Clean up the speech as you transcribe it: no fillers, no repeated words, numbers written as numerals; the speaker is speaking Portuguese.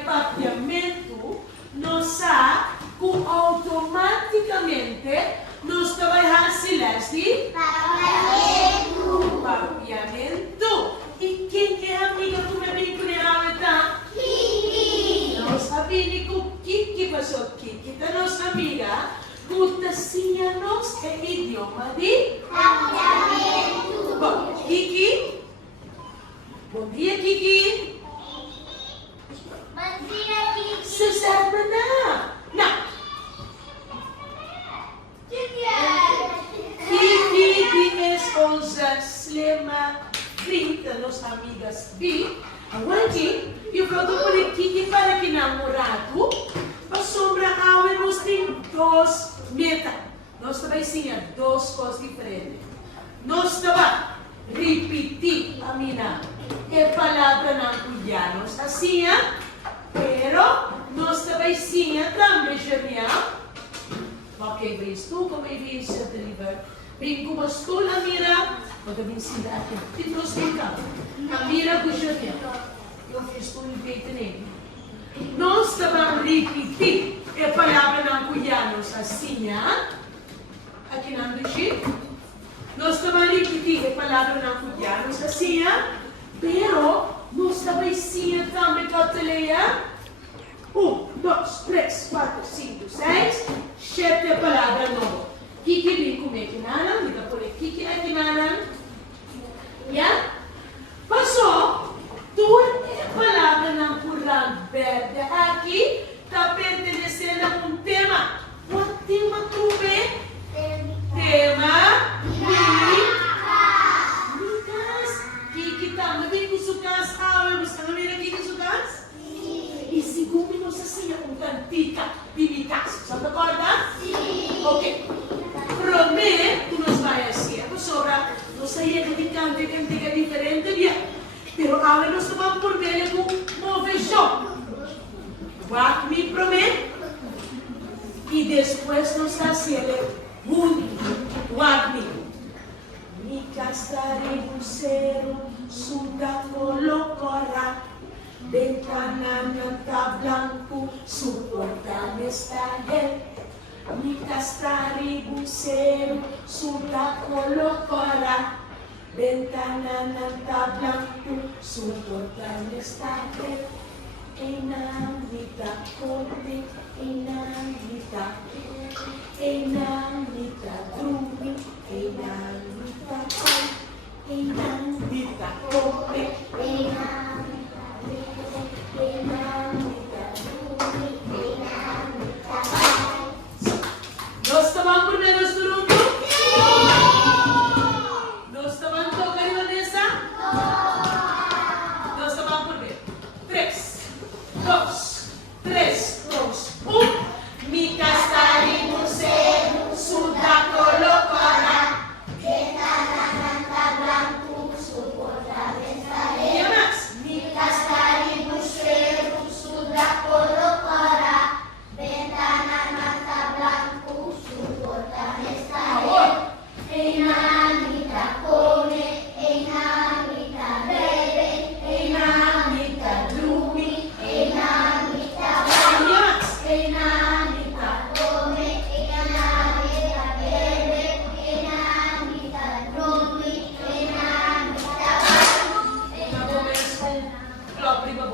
vai papiamento, nós com automaticamente nós vai Celeste papiamento. E quem é a amiga que me vem com ela, tá? Kiki. Nós sabemos que o Kiki passou Kiki, tá nossa amiga. Putacinha nos é idioma de papiamento. Bom, Kiki. Bom dia, Kiki. Bom dia, Kiki. Susana na. Não. Kiki diz onze slema 30 nos amigas B. Agora eu vou por Kiki para que namorado. A sombra awe nós tem duas metas. Nós também sim duas coisas diferentes. Nós também repetir a minha palavra na cuidados assim, pero nós também sim também genial. Ok, vês tu como é isso a deliver. Bem como estou na mira, vou te ensinar aqui. Tipo nos brincamos. A mira do genial. Eu fiz tudo em feito nele. Nós também repetir a palavra na cuidados assim, aqui na Anduchi. Nós também repetir a palavra na cuidados assim, pero nós também sim também cataleia. 1, 2, 3, 4, 5, 6, 7 palavras novas. Kiki vem comer kinanan, kita por Kiki na kinanan. Ya? Passou. Tudo é palavra na curang verde aqui está pertencendo a um tema. Qual tema tu vê? Tema Mikas. Kiki também vem com sukas. Vamos ver aqui com sukas? E segundo nós assim um cantica de Mikas. Só te acorda? Sim. Ok. Prometo que nós vai assim. A sobra, nós saímos de cantica diferente dia. Pero agora nós vamos por ver com moveção. What me promete? E depois nós fazemos what me. Mi castare bucero, suda colocará. Ventana nanta blanco, suporta está ele. Mi castare bucero, suda colocará. Ventana nanta blanco, suporta está ele. Enamita corte, enamita drumi, enamita corte, enamita corte, Nós estamos por ver os turundos? Nós estamos tocando Vanessa? Nós estamos por ver. 3, 2, 3, 2, 1. Mi castari museu, suda colocará. Ventana nanta blanco, suporta estaré. E mais? Mi castari museu, suda colocará. Ventana nanta blanco, suporta estaré. Enamita come, enamita bebe, enamita dorme, enamita vai, enamita come, enamita bebe, enamita dorme, enamita vai. Una come, prima